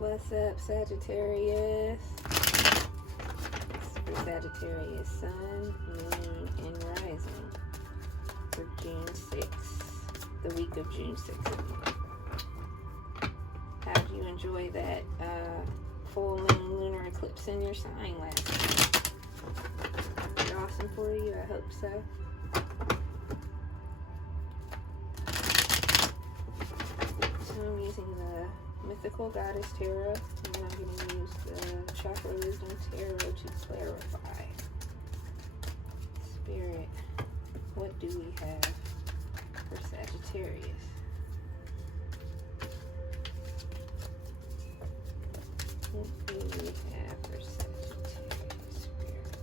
What's up, Sagittarius? For Sagittarius, Sun, Moon, and Rising for June 6th, the week of June 6th. How did you enjoy that full moon lunar eclipse in your sign last night? Was it awesome for you? I hope so. So I'm using the Mythical Goddess Tarot, and I'm going to use the Chakra Wisdom Tarot to clarify. Spirit, what do we have for Sagittarius? What do we have for Sagittarius, Spirit?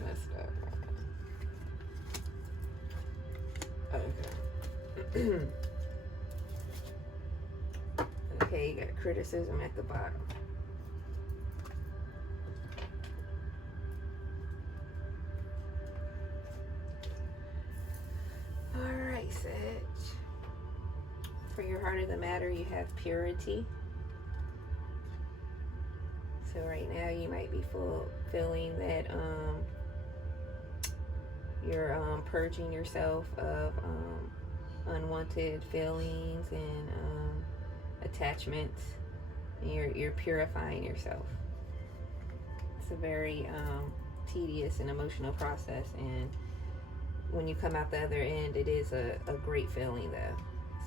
Messed up. Okay. Okay, you got criticism at the bottom. Alright, Sag. For your heart of the matter, you have purity. So right now you might be feeling that you're purging yourself of unwanted feelings and attachments, and you're purifying yourself. It's a very tedious and emotional process, and when you come out the other end, it is a great feeling though.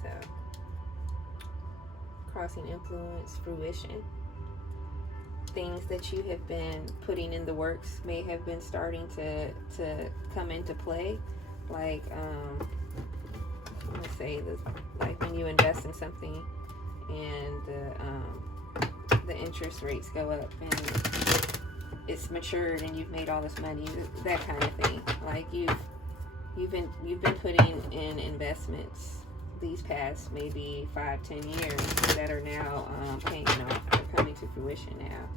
So crossing influence, fruition. Things that you have been putting in the works may have been starting to come into play, like let's say like when you invest in something and the interest rates go up and it's matured and you've made all this money, that kind of thing. Like you've been putting in investments these past maybe 5-10 years that are now paying off, they're coming to fruition now.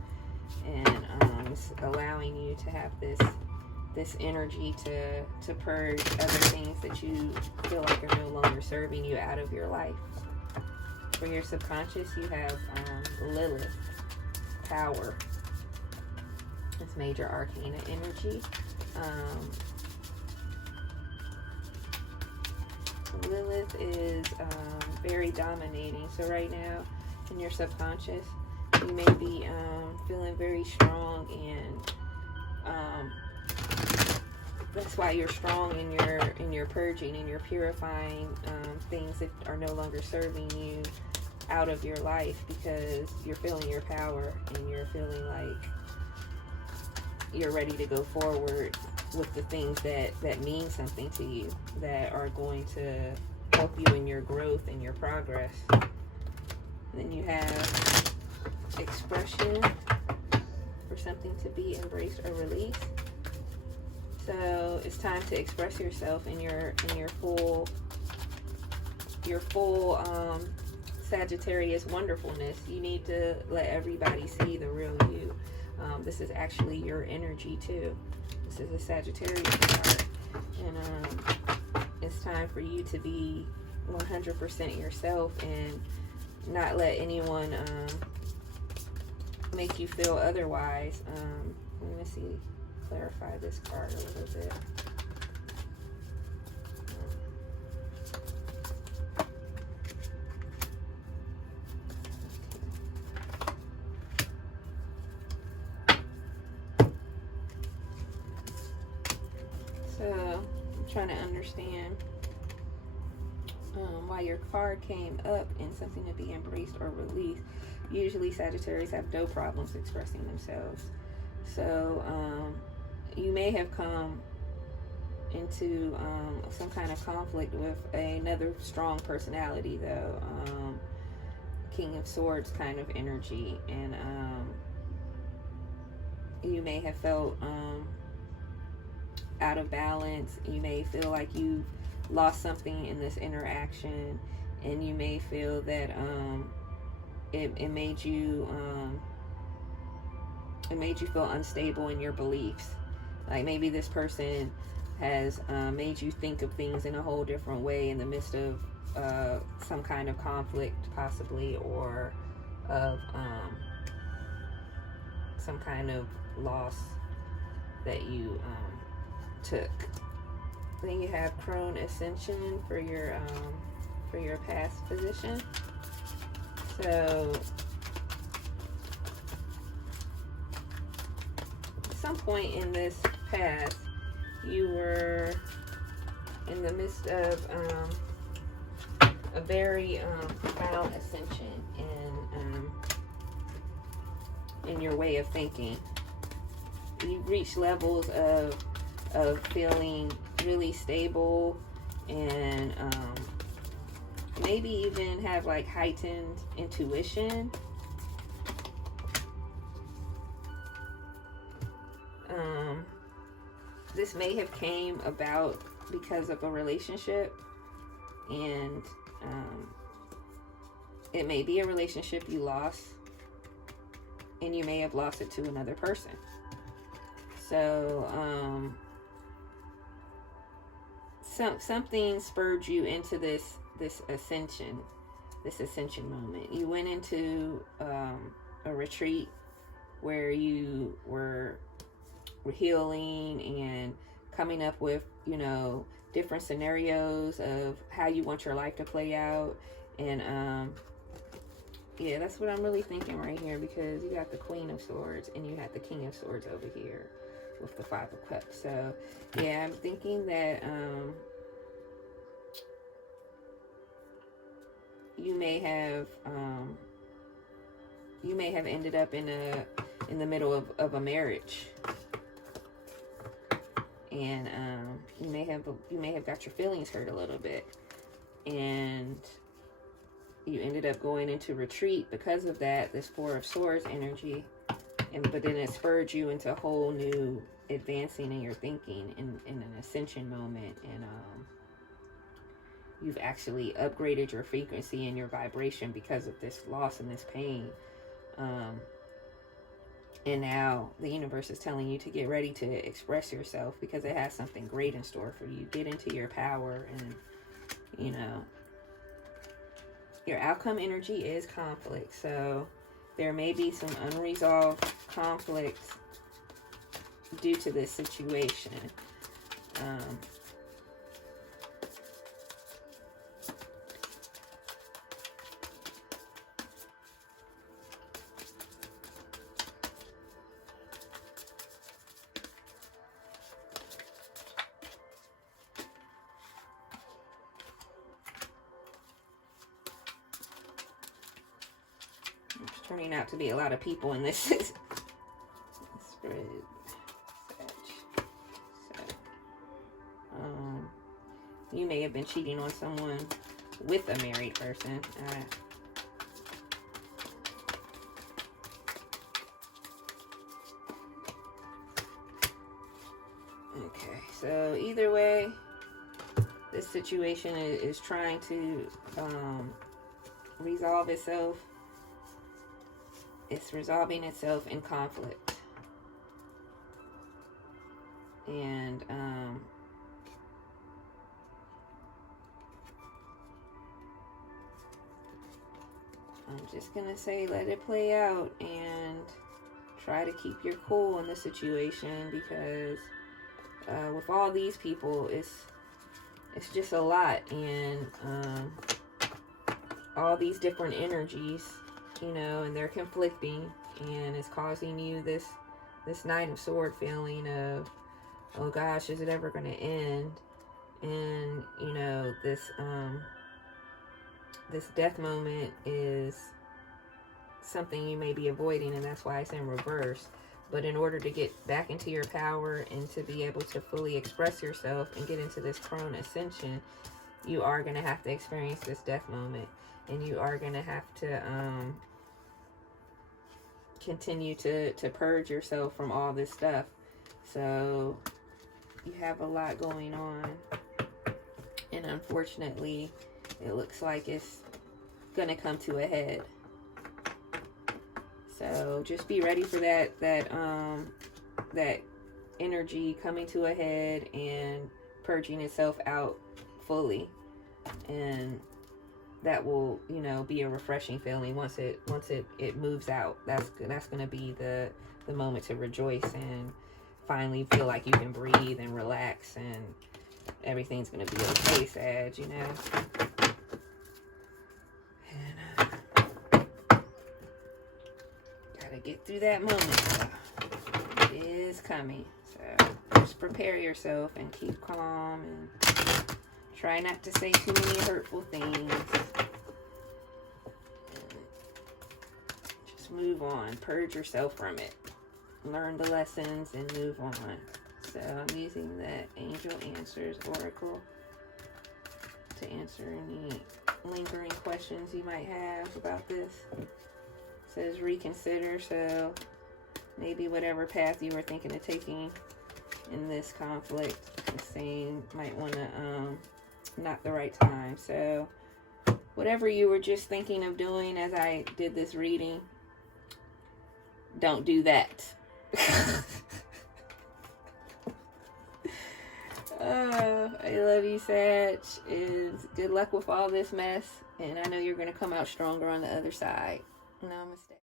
And it's allowing you to have this energy to purge other things that you feel like are no longer serving you out of your life. For your subconscious, you have Lilith, power. It's major arcana energy. Lilith is very dominating. So right now, in your subconscious, you may be feeling very strong, and that's why you're strong in your purging and you're purifying things that are no longer serving you out of your life, because you're feeling your power and you're feeling like you're ready to go forward with the things that mean something to you, that are going to help you in your growth and your progress. And then you have expression, for something to be embraced or released. So it's time to express yourself in your full Sagittarius wonderfulness. You need to let everybody see the real you. This is actually your energy too. This is a Sagittarius card, and it's time for you to be 100% yourself and not let anyone make you feel otherwise. Let me see, clarify this card a little bit. So I'm trying to understand why your card came up in something to be embraced or released. Usually Sagittarius have no problems expressing themselves. So you may have come into some kind of conflict with another strong personality, though. King of Swords kind of energy, and you may have felt out of balance. You may feel like you've lost something in this interaction, and you may feel that it made you feel unstable in your beliefs. Like maybe this person has made you think of things in a whole different way in the midst of some kind of conflict, possibly, or of some kind of loss that you took. Then you have Crone Ascension for your past position. So at some point in this past, you were in the midst of a very profound ascension in your way of thinking. You've reached levels of feeling really stable, and maybe even have like heightened intuition. This may have came about because of a relationship, and it may be a relationship you lost, and you may have lost it to another person. So something spurred you into this ascension moment. You went into a retreat where you were healing and coming up with, different scenarios of how you want your life to play out. And yeah, that's what I'm really thinking right here, because you got the Queen of Swords and you had the King of Swords over here with the Five of Cups. So yeah, I'm thinking that you may have ended up in the middle of a marriage, and you may have got your feelings hurt a little bit, and you ended up going into retreat because of that, this Four of Swords energy, but then it spurred you into a whole new advancing in your thinking in an ascension moment, and you've actually upgraded your frequency and your vibration because of this loss and this pain. And now the universe is telling you to get ready to express yourself, because it has something great in store for you. Get into your power, and your outcome energy is conflict. So there may be some unresolved conflicts due to this situation. It's turning out to be a lot of people in this spread. You may have been cheating on someone with a married person. Okay, so either way, this situation is trying to resolve itself. It's resolving itself in conflict. And I'm just gonna say, let it play out and try to keep your cool in the situation, because with all these people, it's just a lot, and all these different energies, and they're conflicting, and it's causing you this Knight of Sword feeling of, oh gosh, is it ever going to end? And this death moment is something you may be avoiding, and that's why it's in reverse. But in order to get back into your power and to be able to fully express yourself and get into this crone ascension, you are going to have to experience this death moment. And you are going to have to continue to purge yourself from all this stuff. So you have a lot going on. And unfortunately, it looks like it's going to come to a head. So just be ready for that energy coming to a head and purging itself out fully. And that will, you know, be a refreshing feeling once it moves out. That's going to be the moment to rejoice and finally feel like you can breathe and relax and everything's going to be okay, Sag, you know. Get through that moment. It is coming. So just prepare yourself and keep calm and try not to say too many hurtful things. Just move on. Purge yourself from it. Learn the lessons and move on. So I'm using the Angel Answers Oracle to answer any lingering questions you might have about this. Says reconsider, so maybe whatever path you were thinking of taking in this conflict is saying might want to not the right time. So whatever you were just thinking of doing as I did this reading, don't do that. I love you, Sag, and good luck with all this mess, and I know you're going to come out stronger on the other side. Namaste.